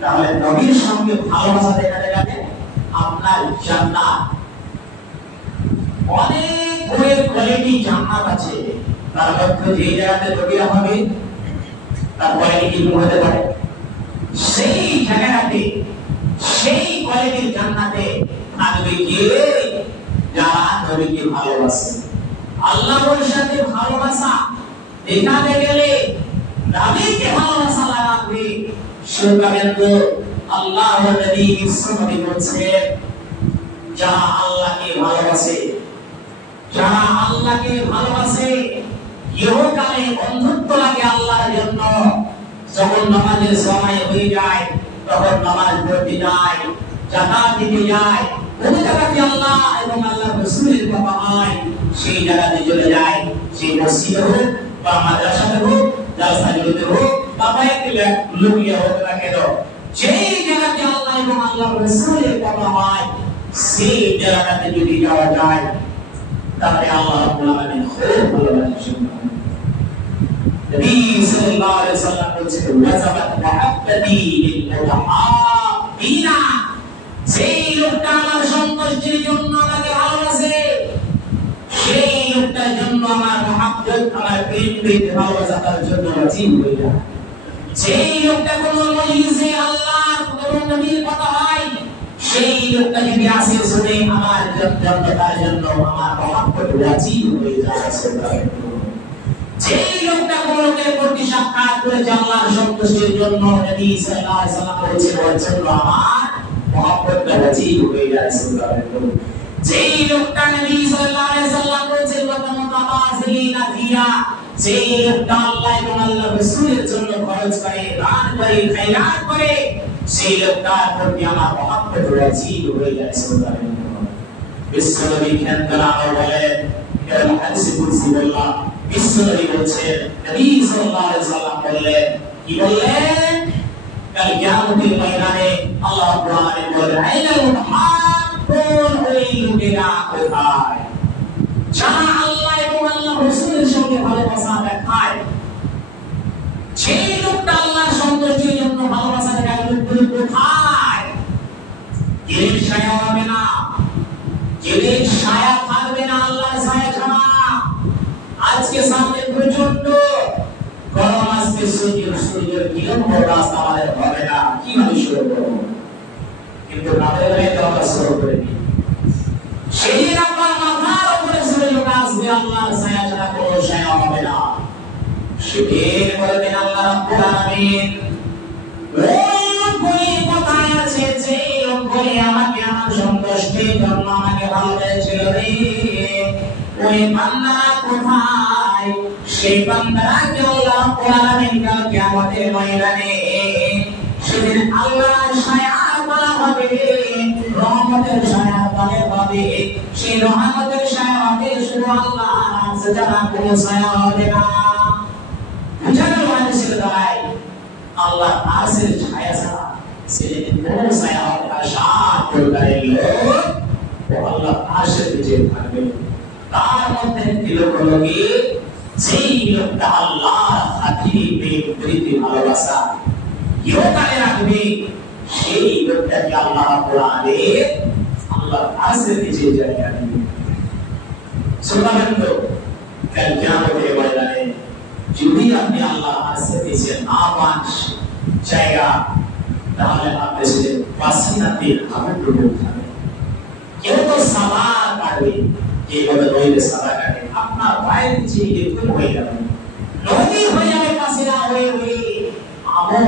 তাহলে নবীর সঙ্গে ভালোবাসা দেখাতে গেলে আপনার জান্নাত অনেক কোয়ালিটি জান্নাত আছে, তার মধ্যে যে জায়গাতে নবীরা হবে তার কোয়ালিটি কি হতে পারে, সেই জায়গাতে সেই কোয়ালিটির জান্নাতে থাকবে কে, যারা নবীকে ভালোবাসে। আল্লাহর সাথে ভালোবাসা দেখাতে গেলে নবীকে ভালোবাসা লাগবে। সুতরাং আল্লাহর নবী ইসলামে বলছেন, যারা আল্লাহকে ভালোবাসে, যারা আল্লাহকে ভালোবাসে, ইহকালে বন্ধুত্ব লাগে আল্লাহর জন্য। যখন নামাজের সময় হয়ে যায় তখন নামাজ পড়তে যায়, যাকাত দিতে যায়, কোন জায়গাতে আল্লাহ এবং আল্লাহর রাসূলের কথা হয় সেই জায়গাতে চলে যায়। সেই মসজিদে হোক বা মাদ্রাসাতে হোক, জালসাগুলোতে হোক বা বাইরে লুকিয়ে হোক না কেন, সেই জায়গাতে আল্লাহ এবং আল্লাহর রাসূলের কথা হয় সেই জায়গাতে যদি যাওয়া যায় তাহলে আল্লাহ রাব্বুল আলামিন খুব ভালোবাসেন। নবী সাল্লাল্লাহু আলাইহি ওয়াসাল্লাম বলেছেন, ওয়াজাবাত মুহাব্বতি লিল মুতাহাব্বিনা, সেই লোকটা আমার সন্তুষ্টির জন্য আমাকে ভালোবাসে, সেই লোকটার জন্য আমার মুহাব্বত, আমার প্রেম পেতে ভালোবাসা তার জন্য ওয়াজিব হয়ে যায়। সেই লোকটা কোন মজলিসে আল্লাহ এবং নবীর কথা হয়, সেই লোকটা যদি আসে শুনে আমার জন্য তার জন্য আমার মুহাব্বত ওয়াজিব হয়ে যায়। সেই লোকটা কোন লোকের প্রতি সাক্ষাৎ করেছে আল্লাহর সন্তুষ্টির জন্য, নবী সাল্লাল্লাহু আলাইহি ওয়াসাল্লাম বলেছেন ওর জন্য আমার মুহাব্বত ওয়াজিব হয়ে যায়। সুবহানাল্লাহ। যেই লোকটা নবী সাল্লাল্লাহু আলাইহি ওয়াসাল্লাম বলেছেন মুতাবাযিলিনা ফিয়া, সেই লোকটা আল্লাহ এবং আল্লাহর রাসূলের জন্য খরচ করে, দান করে, খায়রাত করে, সেই লোকটার প্রতি আমার মুহাব্বত ওয়াজিব হয়ে যায়। সুবহানাল্লাহ। বিশ্বনবী খেয়াল বলেন, এটা হাদিস কুদসি বললাম, বিশ্বনবী বলেছেন, নবী সাল্লাল্লাহু আলাইহি ওয়াসাল্লাম বললেন, কি বললেন, কাল কিয়ামতের ময়দানে আল্লাহ রাব্বুল আলামিন বলেন, আইনাল মুতাহাব্বুন, ওই লোকেরা কোথায় যারা আল্লাহ এবং আল্লাহর রাসূলের সঙ্গে ভালোবাসা দেখায়। সেই লোকটা আল্লাহর সন্তুষ্টির জন্য ভালোবাসা দেখায়, লোকগুলো কোথায়? এর ছায়া হবে না, এর ছায়া থাকবে না আল্লাহর ছায়া ছাড়া। আজকে সামনে প্রচন্ড গরম আসবে, সূর্যের কিরণ রাস্তা আমাদের হবে না, কিভাবে শুরু করবো? কিন্তু তাদের তো আমরা শুরু করে দিই। সেদিন আপনার মাথার উপরে সূর্য আসবে, আল্লাহর ছায়া ছাড়া কোনো ছায়া হবে না। সেদিন বলবেন আল্লাহ রাব্বুল আলামিন, ওই লোকগুলি কোথায় আছে যে লোকগুলি আমাকে আমার সন্তুষ্টির জন্য আমাকে ভালোবেসেছিল রে? ওই বান্দারা কোথায়? সেই বান্দারাকে আল্লাহ রাব্বুল আলামিন কাল কিয়ামতের ময়দানে সেদিন আল্লাহর ছায়ার তলা হবে, রহমতের ছায়ার তলে হবে। সেই রহমতের ছায়া হবে শুধু আল্লাহ ছাড়া কোনো ছায়া হবে না। বুঝানোর মানে ছিল তাই আল্লাহ আরশের ছায়া ছাড়া সেদিন কোনো ছায়া হবে না। সাত প্রকারের লোক ও আল্লাহ আরশের নিচে থাকবে। তার মধ্যে একটি লোক হলো কি, সেই লোকটা আল্লাহর খাতিরে প্রেম প্রীতি ভালোবাসা ইহকালে রাখবে, সেই লোকটাকে আল্লাহ রাব্বুল আলামিন আল্লাহর আরশের নিচে জায়গা দিবে। সুবহানাল্লাহ। কাল কিয়ামতের ময়দানে যদি আপনি আল্লাহর আরশের নিচে না পান জায়গা, তাহলে আপনি সেদিন পাসিনাতে আনন্দ পাবেন। কেউ তো সাবার কাটবে, এইভাবে নইলে সাদা কাটে, আপনার পায়ের নিচে একটু হয়ে যাবে, নদী হয়ে যাবে, পাসিনা হয়ে হয়ে আমল